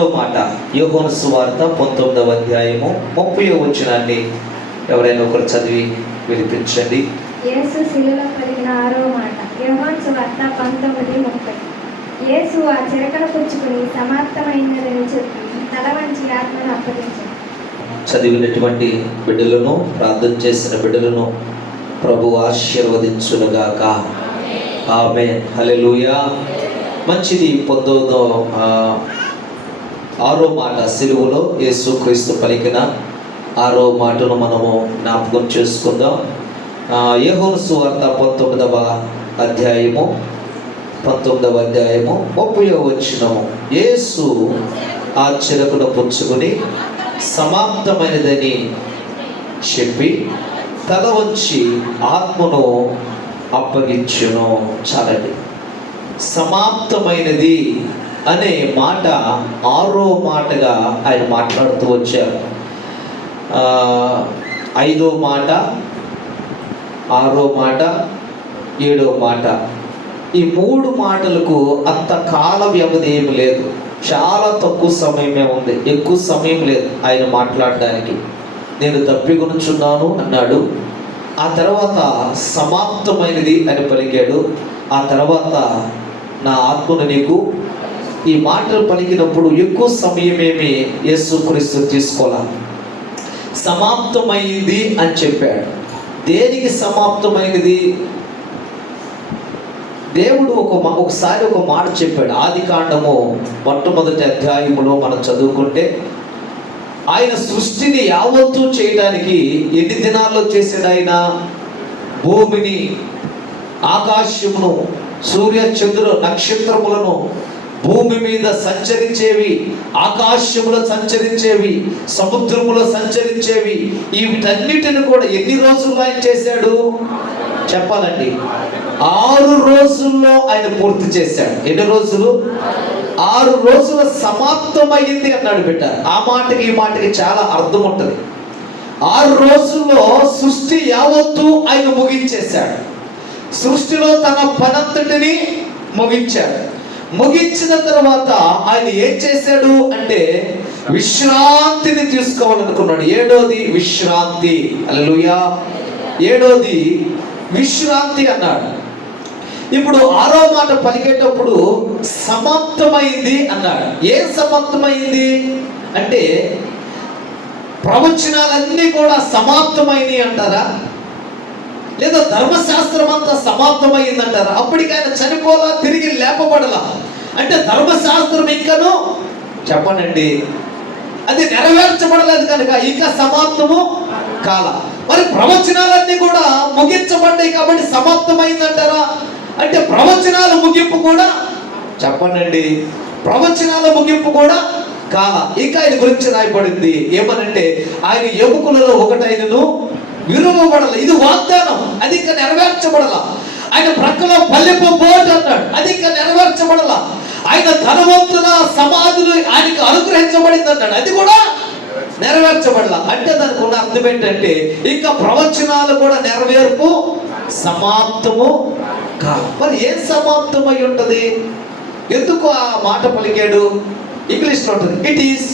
మాట యోహోను సువార్త పంతొమ్మిదవ అధ్యాయము ముప్పై వచ్చినాన్ని ఎవరైనా ఒకరు చదివి వినిపించండి. యేసు శిలువలో పలికిన ఆరో మాట యోహాన్ సువార్త పంతొమ్మిది ముప్పై. యేసు ఆ చిరకను పుచ్చుకుని సమాప్తమైనదని చెప్పి తల వంచి ఆత్మను అప్పగించాడు. చదివినటువంటి బిడ్డలను ప్రార్థన చేసిన బిడ్డలను ప్రభు ఆశీర్వదించునుగాక. ఆమె హల్లెలూయా. మంచిది పొందోదో ఆరో మాట సిలువలో యేసు క్రీస్తు పలికిన ఆరో మాటను మనము జ్ఞాపకం చేసుకుందాం. యహోను సువార్త పంతొమ్మిదవ అధ్యాయము పంతొమ్మిదవ అధ్యాయము ముప్పై వచ్చినము యేసు ఆ చిరకును పుచ్చుకుని సమాప్తమైనదని చెప్పి తల వచ్చి ఆత్మను అప్పగించును చాలండి. సమాప్తమైనది అనే మాట ఆరో మాటగా ఆయన మాట్లాడుతూ వచ్చారు. ఐదో మాట ఆరో మాట ఏడో మాట. ఈ మూడు మాటలకు అంత కాల వ్యవధి ఏమి లేదు. చాలా తక్కువ సమయమే ఉంది. ఎక్కువ సమయం లేదు ఆయన మాట్లాడడానికి. నేను తప్పికొనుచున్నాను అన్నాడు. ఆ తర్వాత సమాప్తమైనది అని పలికాడు. ఆ తర్వాత నా ఆత్మను నీకు ఈ మాటలు పలికినప్పుడు ఎక్కువ సమయమేమి యేసుక్రీస్తు తీసుకోవాలి? సమాప్తమైంది అని చెప్పాడు. దేనికి సమాప్తమైనది దేవుడు ఒక ఒకసారి ఒక మాట చెప్పాడు. ఆది కాండము మొట్టమొదటి అధ్యాయములో మనం చదువుకుంటే ఆయన సృష్టిని యావత్తు చేయడానికి ఎన్ని దినాల్లో చేసాడు ఆయన? భూమిని ఆకాశమును సూర్య చంద్ర నక్షత్రములను భూమి మీద సంచరించేవి ఆకాశములో సంచరించేవి సముద్రములో సంచరించేవి వీటన్నిటిని కూడా ఎన్ని రోజుల్లో ఆయన చేశాడు? చెప్పాలండి. ఆరు రోజుల్లో ఆయన పూర్తి చేశాడు. ఎన్ని రోజులు? ఆరు రోజుల సమాప్తమైంది అన్నాడు బిడ్డ. ఆ మాటకి ఈ మాటకి చాలా అర్థం ఉంటుంది. ఆరు రోజుల్లో సృష్టి యావత్తు ఆయన ముగించేశాడు. సృష్టిలో తన పనంతటిని ముగించాడు. ముగించిన తర్వాత ఆయన ఏం చేశాడు అంటే విశ్రాంతిని తీసుకోవాలనుకున్నాడు. ఏడోది విశ్రాంతి. అల్లుయా ఏడోది విశ్రాంతి అన్నాడు. ఇప్పుడు ఆరో మాట పలికేటప్పుడు సమాప్తమైంది అన్నాడు. ఏం సమాప్తమైంది? అంటే ప్రవచనాలన్నీ కూడా సమాప్తమైనవి అంటారా? లేదా ధర్మశాస్త్రం అంతా సమాప్తమైందంటారు? అప్పటికి ఆయన చనిపోలా తిరిగి లేపబడలా? అంటే ధర్మశాస్త్రం ఇంకను చెప్పనండి. అది నెరవేర్చబడలేదు కనుక ఇంకా సమాప్తము కాల. మరి ప్రవచనాలన్నీ కూడా ముగించబడ్డాయి కాబట్టి సమాప్తమైందంటారా? అంటే ప్రవచనాల ముగింపు కూడా చెప్పనండి. ప్రవచనాల ముగింపు కూడా కాల. ఇంకా ఆయన గురించి రాయబడింది. ఏమనంటే ఆయన ఎముకలలో ఒకటైనను విరువబడల. ఇది వాగ్దానం. అది ఇంకా నెరవేర్చబడల. ఆయన ప్రక్కలో పల్లెపు బోర్డు అన్నాడు. అది ఇంకా నెరవేర్చబడల. ఆయన ధనవంతుల సమాధులు ఆయనకు అనుగ్రహించబడింది అన్నాడు. అది కూడా నెరవేర్చబడల. అంటే దానికి ఉన్న అర్థం ఏంటంటే ఇంకా ప్రవచనాలు కూడా నెరవేర్పు సమాప్తము కాదు. మరి ఏం సమాప్తమై ఉంటది? ఎందుకు ఆ మాట పలికాడు? ఇంగ్లీష్లో ఉంటుంది. ఇట్ ఈస్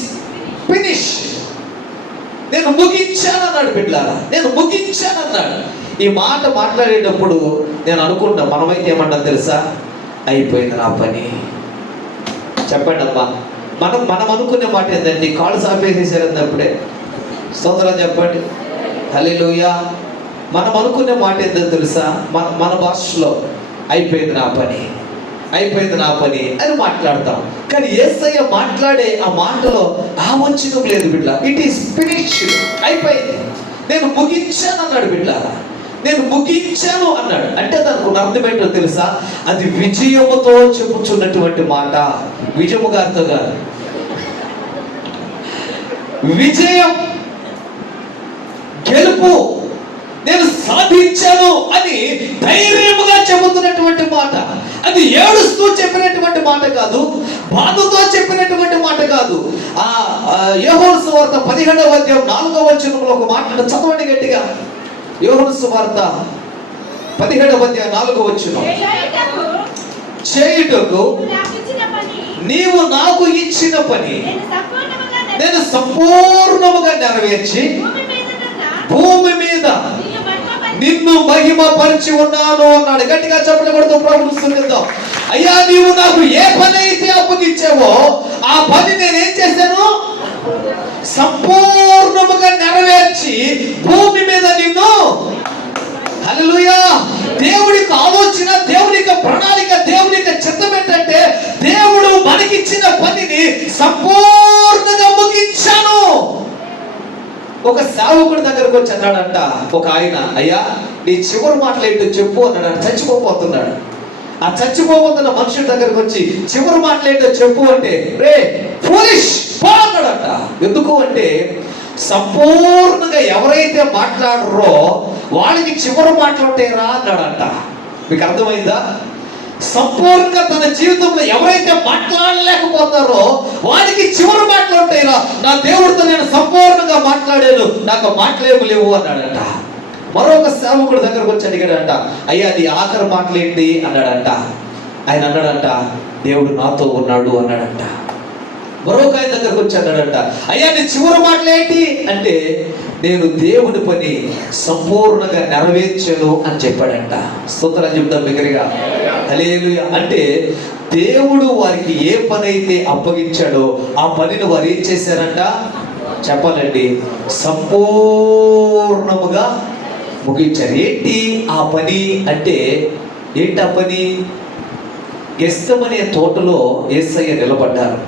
ఫినిష్ నేను ముగించాను అన్నాడు బిడ్డారా నేను ముగించాను అన్నాడు. ఈ మాట మాట్లాడేటప్పుడు నేను అనుకుంటా మనమైతే ఏమన్నా తెలుసా? అయిపోయింది నా పని. చెప్పండి అమ్మా మనం మనం అనుకునే మాట ఏంటండి కాళ్ళు సాపేసేసారు అన్నప్పుడే. స్తోత్రం చెప్పండి. హల్లెలూయా. మనం అనుకునే మాట ఏంటో తెలుసా? మన మన భాషలో అయిపోయింది నా పని. అయిపోయింది నా పని అని మాట్లాడతాం. కానీ ఏసయ్య మాట్లాడే ఆ మాటలో ఆ వంచకం లేదు బిడ్డ. ఇట్ ఈస్ ఫినిష్ అయిపోయింది. నేను ముగించాను అన్నాడు బిడ్డ. నేను ముగించాను అన్నాడు. అంటే దానికి ఒక అర్థం ఏంటో తెలుసా? అది విజయముతో చెప్పుచున్నటువంటి మాట. విజయము గారితో గారు విజయం గెలుపు నేను సాధించాను అని ధైర్యముగా చెబుతున్నటువంటి మాట. అది ఏడుస్తూ చెప్పినటువంటి మాట కాదు బాధతో చెప్పినటువంటి మాట కాదు. ఆ యోహోను సువార్త పదిహేడవ అధ్యాయం నాలుగవ వచనంలో ఒక మాట చదవండి గట్టిగా. యోహోను సువార్త పదిహేడవ అధ్యాయం నాలుగవ వచనం. చేయుటకు నీవు నాకు ఇచ్చిన పని నేను సంపూర్ణముగా నెరవేర్చి భూమి మీద నిన్ను మహిమ పరిచి ఉన్నాను అన్నాడు. గట్టిగా చెప్పడం కొడుతూ ప్రభు సున్నిద్దాం అయ్యా నీవు నాకు ఏ పని అయితే అప్పగించావో ఆ పని నేనేం చేశాను? సంపూర్ణముగా నెరవేర్చి భూమి మీద నిన్ను హల్లెలూయా. దేవుడికి ఆలోచన దేవునికి ప్రణాళిక దేవునికి చిత్తం ఏంటంటే దేవుడు మనకిచ్చిన పనిని సంపూర్ణ ఒక సేవకుడి దగ్గరకు వచ్చి అన్నాడంట ఒక ఆయన అయ్యా నీ చివరి మాటలు ఏంటో చెప్పు అన్నాడు. చచ్చిపోతున్నాడు ఆ చచ్చిపోతున్న మనుషుడి దగ్గరకు వచ్చి చివరి మాటలు ఏంటో చెప్పు అంటే రే పోలీష్ పో అన్నాడట. ఎందుకు అంటే సంపూర్ణంగా ఎవరైతే మాట్లాడరో వాళ్ళకి చివరి మాటలు ఉంటాయరా అన్నాడంట. మీకు అర్థమైందా? సంపూర్ణంగా తన జీవితంలో ఎవరైతే మాట్లాడలేకపోతారో వారికి చివరి మాటలు ఉంటాయిరా నా దేవుడితో నేను సంపూర్ణంగా మాట్లాడాను నాకు మాటలేము లేవు అన్నాడంట. మరొక సేవకుడు దగ్గరకు వచ్చి అడిగాడంట అయ్యా అది ఆఖరి మాటలేంటి అన్నాడంట. ఆయన అన్నాడంట దేవుడు నాతో ఉన్నాడు అన్నాడంట. మరొక ఆయన దగ్గరకు వచ్చి అన్నాడంట అయ్యా నీ చివరి మాటలేంటి అంటే నేను దేవుడి పని సంపూర్ణంగా నెరవేర్చాను అని చెప్పాడంట. స్తోత్రం చెప్తాం బిగ్గరగా. హలేలుయ అంటే దేవుడు వారికి ఏ పని అయితే అప్పగించాడో ఆ పనిని వారు ఏం చేశారంట? చెప్పాలండి సంపూర్ణముగా ముగించారు. ఏంటి ఆ పని? అంటే ఏంటి ఆ పని? గెస్తమనే తోటలో ఏసయ్య నిలబడ్డారు.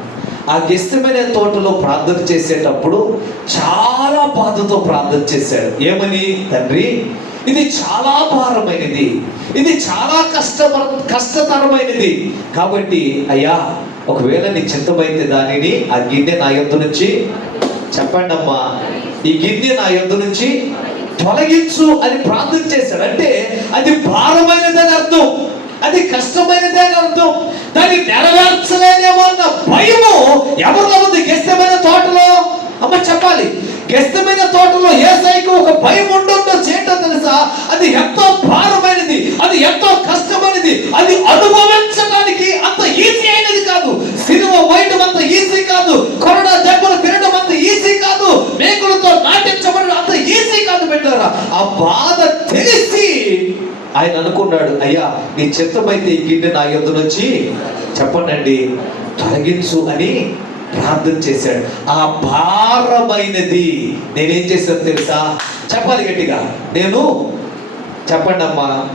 ఆ గెస్తమనే తోటలో ప్రార్థన చేసేటప్పుడు చాలా బాధతో ప్రార్థన చేశాడు. ఏమని? తండ్రి ఇది చాలా భారమైనది. ఇది చాలా కష్టపర కష్టతరమైనది. కాబట్టి అయ్యా ఒకవేళ నీ చిత్తమైతే దానిని ఆ గిన్నె నా యొద్ నుంచి చెప్పండి అమ్మా ఈ గిన్నె నా యొద్ నుంచి తొలగించు అని ప్రార్థన చేశాడు. అంటే అది భారమైనదని అర్థం. అది కష్టమైనదే అని అర్థం. దాన్ని నెరవేర్చలేనేమో అన్న భయము ఎవరిలో ఉంది? గెస్తమైన తోటలో? అమ్మ చెప్పాలి. గెస్తమైన తోటలో ఏ ఒక భయం ఉంటుందో చేయటం తెలుసా? అది ఎంతో భారమైనది అది ఎంతో కష్టమైనది అది అనుభవించడానికి అంత ఈజీ అయినది కాదు. సినిమా వైటం అంత ఈజీ కాదు. కరోనా దెబ్బలు తినడం అంత ఈజీ కాదు. మేకులతో నాటించబడడం అంత ఈజీ కాదు పెట్టారా ఆ బాధ తెలిసి ఆయన అనుకున్నాడు అయ్యా నీ చిత్తమైతే ఈ గిన్నె నా యొద్ద నుంచి చెప్పండి తొలగించు అని ప్రార్థన చేశాడు. ఆ భారమైనది నేనేం చేశాను తెలుసా? చెప్పాలి గట్టిగా. నేను చెప్పండి అమ్మా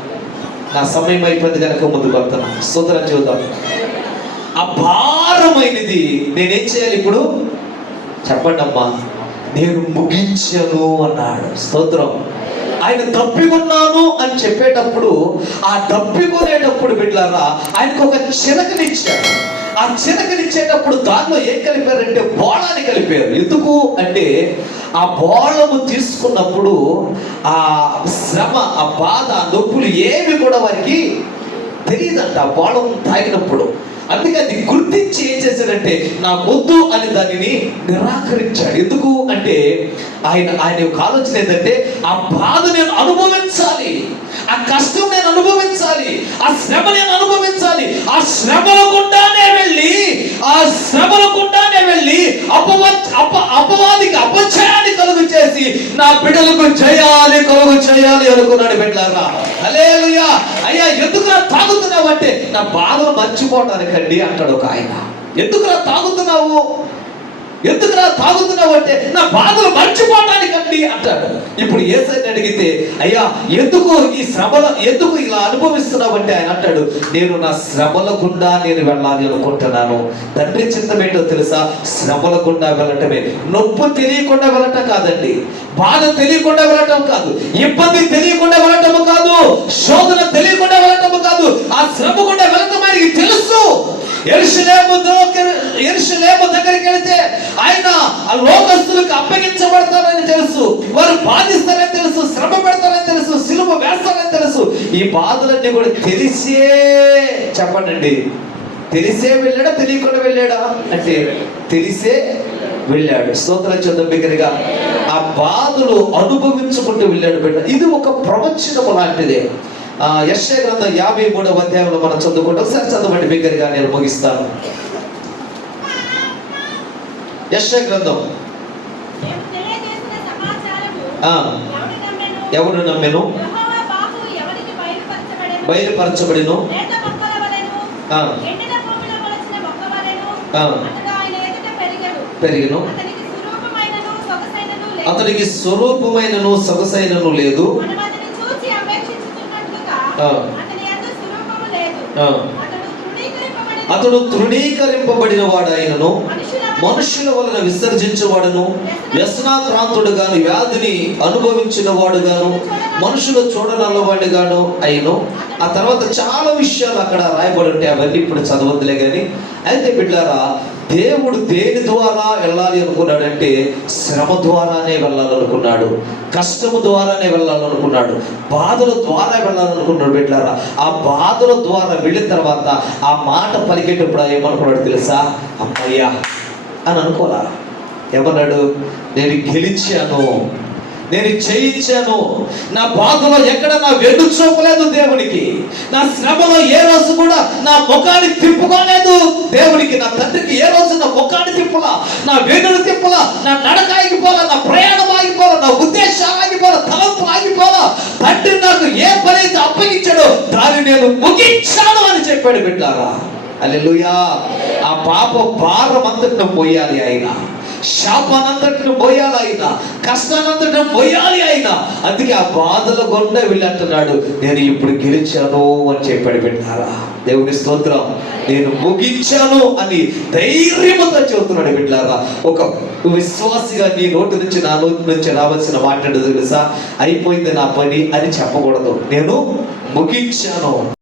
నా సమయం అయిపోయింది కనుక ముందుకు వస్తాను సుందరం చూద్దాం. ఆ భారమైనది నేనేం చేయాలి ఇప్పుడు? చెప్పండి అమ్మా నేను ముగించను అన్నాడు. స్తోత్రం. ఆయన తప్పికొన్నాను అని చెప్పేటప్పుడు ఆ తప్పికొనేటప్పుడు బిడ్డారా ఆయనకు ఒక చిరకనిచ్చాడు. ఆ చిలకనిచ్చేటప్పుడు దానిలో ఏం కలిపారంటే బోళాన్ని కలిపారు. ఎందుకు అంటే ఆ బోళము తీసుకున్నప్పుడు ఆ శ్రమ ఆ బాధ ఆ నొప్పులు ఏమి కూడా వారికి తెలియదంట. ఆ బోళం తాగినప్పుడు. అందుకే అది గుర్తించి ఏం చేశాడంటే నా వద్దు అని దానిని నిరాకరించాడు. ఎందుకు అంటే ఆయన ఆయన యొక్క ఆలోచన ఏంటంటే ఆ బాధ నేను అనుభవించాలి. ఆ కష్టం నేను అనుభవించాలి. ఆ శ్రమ నేను అనుభవించాలి. ఆ శ్రమల గుండానే వెళ్ళి ఆ శ్రమల గుండానే వెళ్ళి అపవ అప అపవాదికి అపచయాన్ని కలుగు చేసి నా బిడ్డలకు జయాలి కలుగు చేయాలి అనుకున్నాడు బిడ్డలారా. హల్లెలూయా. అయ్యా ఎందుకురా తాగుతున్నావంటే నా బాధ మర్చిపోవటానికండి అంటాడు ఒక ఆయన. ఎందుకు తాగుతున్నావు? ఎందుకురా తాగుతున్నావు అంటే నా బాధలు మర్చిపోవటానికండి అంటాడు. ఇప్పుడు ఏసైని అడిగితే అయ్యా ఎందుకు ఈ శ్రమల ఎందుకు ఇలా అనుభవిస్తున్నావు? అంటే ఆయన అంటాడు నేను నా శ్రమల గుండా నేను వెళ్ళాలి అనుకుంటున్నాను. తండ్రి చిత్తం ఏంటో తెలుసా? శ్రమల గుండా వెళ్ళటమే. నొప్పు తెలియకుండా వెళ్ళటం కాదండి. బాధ తెలియకుండా వెళ్ళటం కాదు. ఇబ్బంది తెలియకుండా వెళ్ళటం కాదు. శోధన తెలియకుండా వెళ్ళటం కాదు. ఆ శ్రమ గుండా వెళ్ళటం ఆయనకి తెలుసు. ఎరుషలేము దగ్గర దగ్గరికి వెళితే ఆయన ఆ లోకస్తులకు అప్పగించబడతారని తెలుసు. వారు బాధిస్తారని తెలుసు శ్రమ పెడతారని తెలుసు సిలువ వేస్తారని తెలుసు. ఈ బాధలన్నీ కూడా తెలిసే చెప్పండి తెలిసే వెళ్ళాడా తెలియకుండా వెళ్ళాడా? అంటే తెలిసే వెళ్ళాడు. స్తోత్ర చూద్దాం దగ్గరగా ఆ బాధలు అనుభవించుకుంటూ వెళ్ళాడు బిడ్డ. ఇది ఒక ప్రవచనము లాంటిదే. ఆ యశ్య గ్రంథం యాభై మూడవ అధ్యాయంలో మనం చదువుకుంటాం. ఒకసారి చదవండి దగ్గరగా నేను ముగిస్తాను. యశ గ్రంథం. ఎవడు నమ్మెను? బయలుపరచబడెను? పెరిగెను. పెరిగిను. అతనికి స్వరూపమైనను, సొగసైనను లేదు. అతడు తృణీకరింపబడిన అతడు వాడాయనను మనుషుల వలన విసర్జించేవాడును వ్యసనాక్రాంతుడుగాను వ్యాధిని అనుభవించిన వాడుగాను మనుషులు చూడనల్లవాడిగాను అయిను. ఆ తర్వాత చాలా విషయాలు అక్కడ రాయబడి ఉంటాయి అవన్నీ ఇప్పుడు చదవద్దులే కానీ అయితే బిడ్డారా దేవుడు దేని ద్వారా వెళ్ళాలి అనుకున్నాడంటే శ్రమ ద్వారానే వెళ్ళాలనుకున్నాడు కష్టము ద్వారానే వెళ్ళాలనుకున్నాడు బాధల ద్వారా వెళ్ళాలనుకున్నాడు బిడ్డారా. ఆ బాధల ద్వారా వెళ్ళిన తర్వాత ఆ మాట పలికేటప్పుడు ఏమనుకున్నాడు తెలుసా? అమ్మయ్యా అని అనుకోలా ఏమన్నాడు? నేను గెలిచాను. నేను చేయించాను. నా బాధలో ఎక్కడ నా వెడు చూపలేదు దేవునికి. నా శ్రమలో ఏ రోజు కూడా నా ముఖాన్ని తిప్పుకోలేదు దేవునికి. నా తండ్రికి ఏ రోజు నా ముఖాన్ని తిప్పలా నా వెన్నును తిప్పలా నా నడక ఆగిపోలా నా ప్రయాణం ఆగిపోలా నా ఉద్దేశం ఆగిపోలా తలంపు ఆగిపోలా. తండ్రి నాకు ఏ పని అయితే అప్పగించాడో దాన్ని నేను ముగించాను అని చెప్పాడు బిడ్డారా. అల్లెలుయా ఆ పాప భారం అంతటిని పోయాలి ఆయన. శాపానంతటిని పోయాలి ఆయన కష్టానంతటిని పోయాలి ఆయన అందుకే ఆ బాధల గుండా వెళ్ళంటున్నాడు నేను ఇప్పుడు గెలిచాను అని చెప్పాడు బిడ్డారా. దేవుని స్తోత్రం. నేను ముగించాను అని ధైర్యముతో చెబుతున్నాడు బిడ్డారా. ఒక విశ్వాసిగా నీ నోటి నుంచి నా నోటి నుంచి రావాల్సిన మాట తెలుసా? అయిపోయింది నా పని అని చెప్పకూడదు. నేను ముగించాను